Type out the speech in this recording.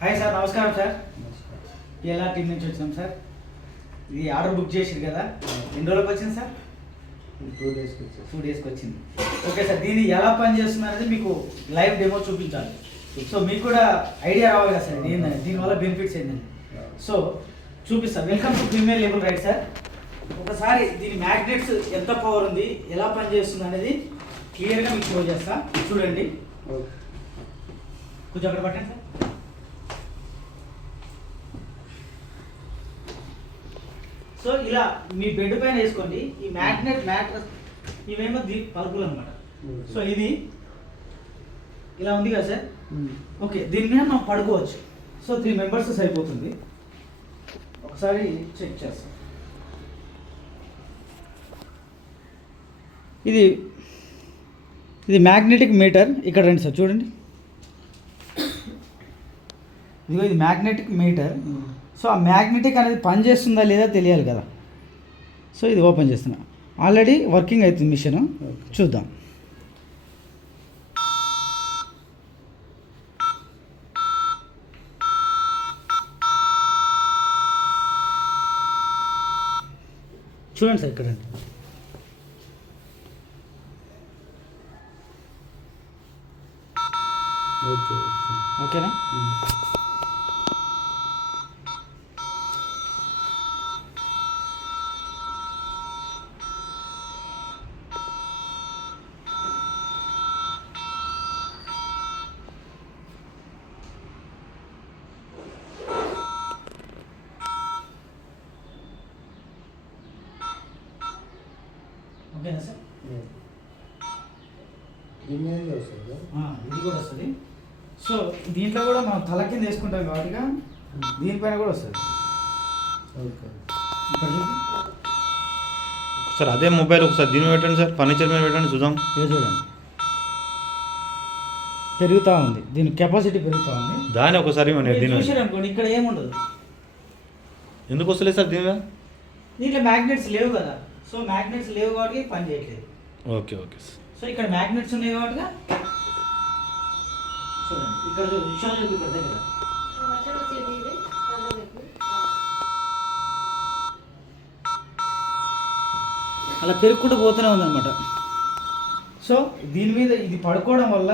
Hi sir, నమస్కారం sir. ఎలా team నుంచి వచ్చినాం సార్. ఇది ఆర్డర్ బుక్ చేసిరు కదా, ఎన్ని రోజులకు వచ్చింది సార్? 2 డేస్కి వచ్చింది. 2 డేస్కి వచ్చింది. ఓకే సార్, దీన్ని ఎలా పనిచేస్తుంది అనేది మీకు లైవ్ డెమో చూపించాలి. సో మీకు కూడా ఐడియా రావాలి కదా సార్, దీనివల్ల బెనిఫిట్స్ ఏంటండి. సో చూపిస్తాను. Welcome to premier label right sir. ఒకసారి దీని మ్యాగ్నెట్స్ ఎంత పవర్ ఉంది, ఎలా పనిచేస్తుంది అనేది క్లియర్గా మీకు షో చేస్తా. చూడండి, కొంచెం అక్కడ పట్టండి సార్. సో ఇలా మీ బెడ్ పైన వేసుకోండి. ఈ మ్యాట్రస్ ఇవేమో పలుపులు అనమాట. సో ఇది ఇలా ఉంది కదా సార్. ఓకే, దీని మీద మనం పడుకోవచ్చు. సో 3 మెంబర్స్ సరిపోతుంది. ఒకసారి చెక్ చేస్తాం. ఇది మ్యాగ్నెటిక్ మీటర్. ఇక్కడ రండి సార్, చూడండి. ఇదిగో ఇది మ్యాగ్నెటిక్ మీటర్. సో ఆ మ్యాగ్నెటిక్ అనేది పని చేస్తుందా లేదా తెలియాలి కదా. సో ఇది ఓపెన్ చేస్తున్నా. ఆల్రెడీ వర్కింగ్ అవుతుంది మిషన్. చూద్దాం. చూడండి సార్, ఇక్కడ ఓకేనా. ఓకేనా సార్. ఇది కూడా వస్తుంది. సో దీంట్లో కూడా మనం తల కింద వేసుకుంటాం కాబట్టి దీనిపైన కూడా వస్తుంది. ఇక్కడ సార్ అదే మొబైల్ ఒకసారి దీని మీద పెట్టండి సార్, ఫర్నిచర్ మీద పెట్టండి చూద్దాం. ఇది చూడండి, పెరుగుతూ ఉంది. దీని కెపాసిటీ పెరుగుతూ ఉంది. దాని ఒకసారి అనుకోండి, ఇక్కడ ఏముండదు. ఎందుకు వస్తలేదు సార్ దీని మీద? దీంట్లో మ్యాగ్నెట్స్ లేవు కదా. సో మ్యాగ్నెట్స్ లేవు కాబట్టి పని చేయట్లేదు. Okay okay sir. సో ఇక్కడ మ్యాగ్నెట్స్ ఉన్నాయి కాబట్టి చూడండి, ఇక్కడ చూడండి దగ్గర అలా పెరుగుకుంటూ పోతూనే ఉందన్నమాట. సో దీని మీద ఇది పడుకోవడం వల్ల